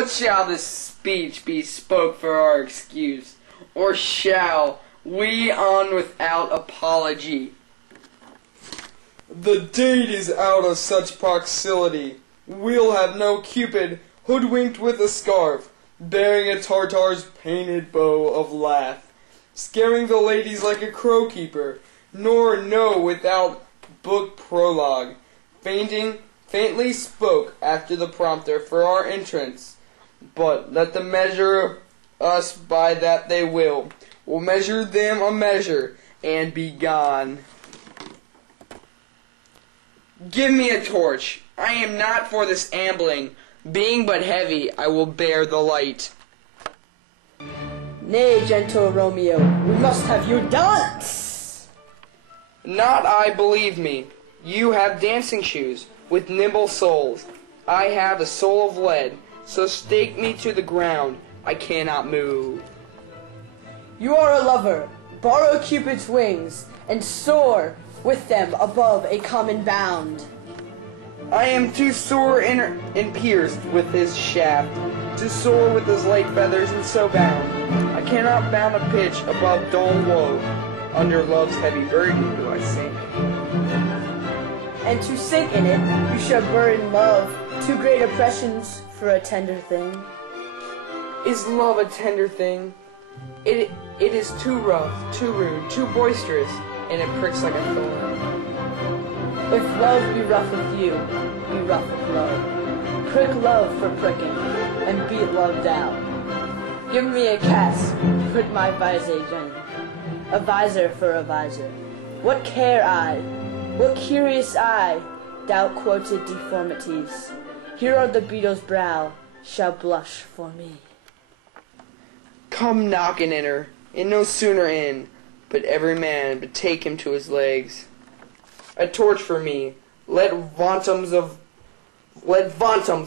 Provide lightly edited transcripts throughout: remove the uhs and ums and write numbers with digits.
What shall this speech be spoke for our excuse? Or shall we on without apology? The date is out of such proximity. We'll have no Cupid hoodwinked with a scarf, bearing a Tartar's painted bow of lath, scaring the ladies like a crow-keeper, nor no without book prologue, faintly spoke after the prompter for our entrance. But let them measure us by that they will. We'll measure them a measure, and be gone. Give me a torch. I am not for this ambling. Being but heavy, I will bear the light. Nay, gentle Romeo, we must have you dance. Not I, believe me. You have dancing shoes with nimble soles. I have a soul of lead, so stake me to the ground. I cannot move. You are a lover. Borrow Cupid's wings and soar with them above a common bound. I am too sore and pierced with his shaft, to soar with his light feathers and so bound. I cannot bound a pitch above dull woe. Under love's heavy burden do I sink. And to sink in it, you shall burden love, too great oppressions for a tender thing. Is love a tender thing? It is too rough, too rude, too boisterous, and it pricks like a thorn. If love be rough with you, be rough with love. Prick love for pricking, and beat love down. Give me a cast, put my visage in. A visor for a visor. What care I? What curious eye, doubt-quoted deformities, here on the beetle's brow, shall blush for me. Come knock and enter, and no sooner in, but every man betake him to his legs. A torch for me, let vantums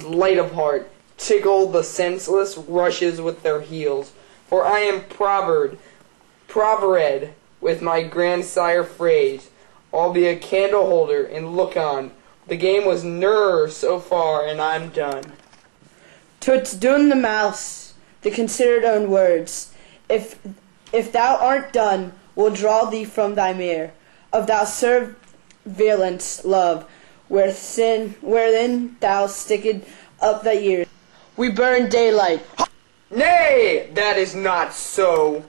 light of heart tickle the senseless rushes with their heels, for I am provered with my grandsire phrase. I'll be a candle holder and look on. The game was ne'er so far, and I'm done. Toots done the mouse, the considered own words. If thou art done, we'll draw thee from thy mere of thou surveillance love, wherein thou sticked up thy ears. We burn daylight. Nay, that is not so.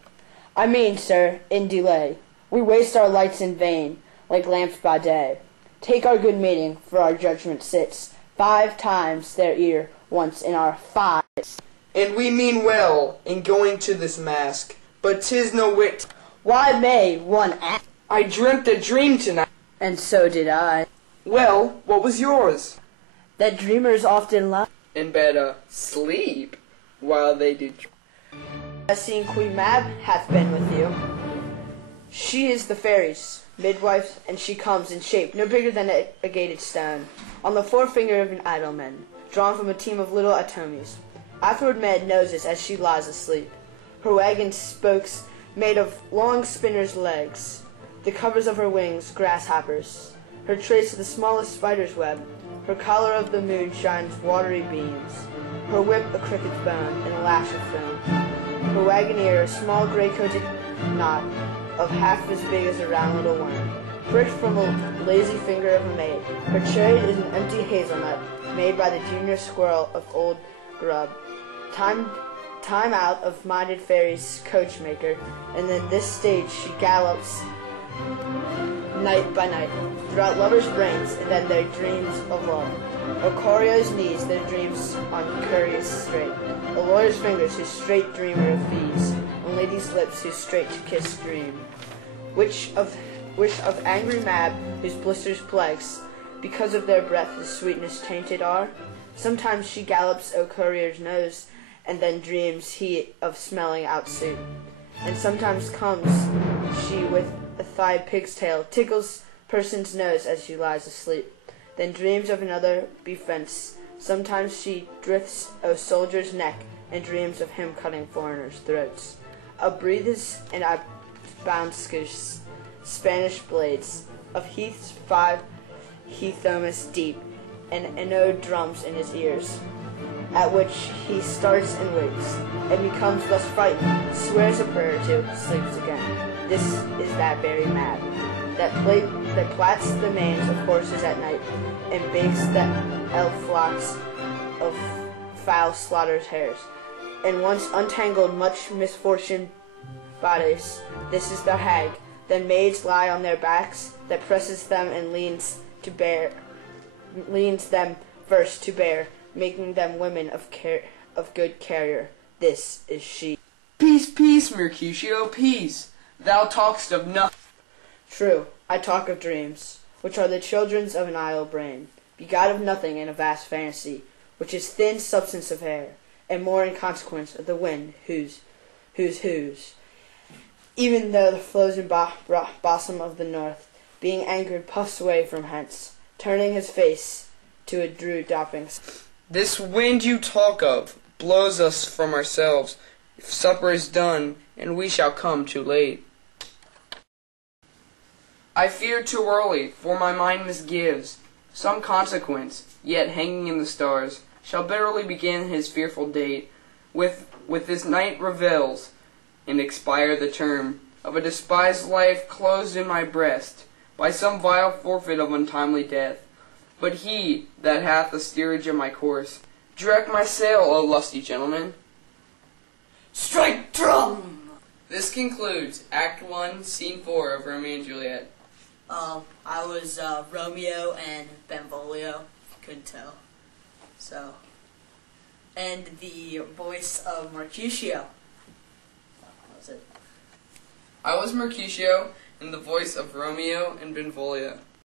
I mean, sir, in delay. We waste our lights in vain, like lamps by day. Take our good meeting, for our judgment sits 5 times their ear once in our 5s. And we mean well in going to this mask, but 'tis no wit. Why may one ask? I dreamt a dream tonight. And so did I. Well, what was yours? That dreamers often lie In bed sleep, while they do. Seeing Queen Mab hath been with you. She is the fairies' midwife, and she comes in shape no bigger than a gated stone, on the forefinger of an idleman, drawn from a team of little atomies. Afterward Med knows this as she lies asleep. Her wagon spokes made of long spinner's legs, the covers of her wings grasshoppers, her trace the smallest spider's web, her collar of the moon shines watery beams, her whip a cricket's bone and a lash of foam, her wagoneer a small gray-coated knot of half as big as a round little worm, pricked from a lazy finger of a maid. Her chariot is an empty hazelnut, made by the junior squirrel of old Grub. Time out of minded fairy's coachmaker, and then this stage she gallops night by night, throughout lovers' brains, and then their dreams of love. A Corio's knees, their dreams on couriers straight, a lawyer's fingers whose straight dreamer of fees, and lady's lips whose straight to kiss dream. Which of angry Mab, whose blisters plagues, because of their breath whose sweetness tainted are? Sometimes she gallops O courier's nose, and then dreams he of smelling out soup. And sometimes comes she with a thigh pig's tail, tickles person's nose as she lies asleep, then dreams of another befence. Sometimes she drifts O soldier's neck, and dreams of him cutting foreigners' throats. A breathes and I bound Spanish blades, of Heath's 5 Heathomus deep, and Eno drums in his ears. at which he starts and wakes, and becomes thus frightened, swears a prayer or two, sleeps again. This is that very Mab, that plats the manes of horses at night, and bakes the elf flocks of foul slaughter's hairs, and once untangled much misfortune bodies. This is the hag, then maids lie on their backs, that presses them and leans them first to bear, making them women of good carrier. This is she. Peace, peace, Mercutio, peace. Thou talk'st of nothing. True, I talk of dreams, which are the children's of an idle brain, begot of nothing in a vast fantasy, which is thin substance of air, and more in consequence of the wind whose, even though the flows bosom of the north, being angered, puffs away from hence, turning his face to a drew doppings. This wind you talk of blows us from ourselves. If supper is done, and we shall come too late. I fear too early, for my mind misgives. Some consequence, yet hanging in the stars, shall bitterly begin his fearful date. With this night revels, and expire the term of a despised life closed in my breast by some vile forfeit of untimely death. But he that hath the steerage of my course, direct my sail, O lusty gentleman. Strike drum! This concludes Act 1, Scene 4 of Romeo and Juliet. I was Romeo and Benvolio, couldn't tell. So, and the voice of Mercutio. That was it. I was Mercutio, in the voice of Romeo and Benvolio.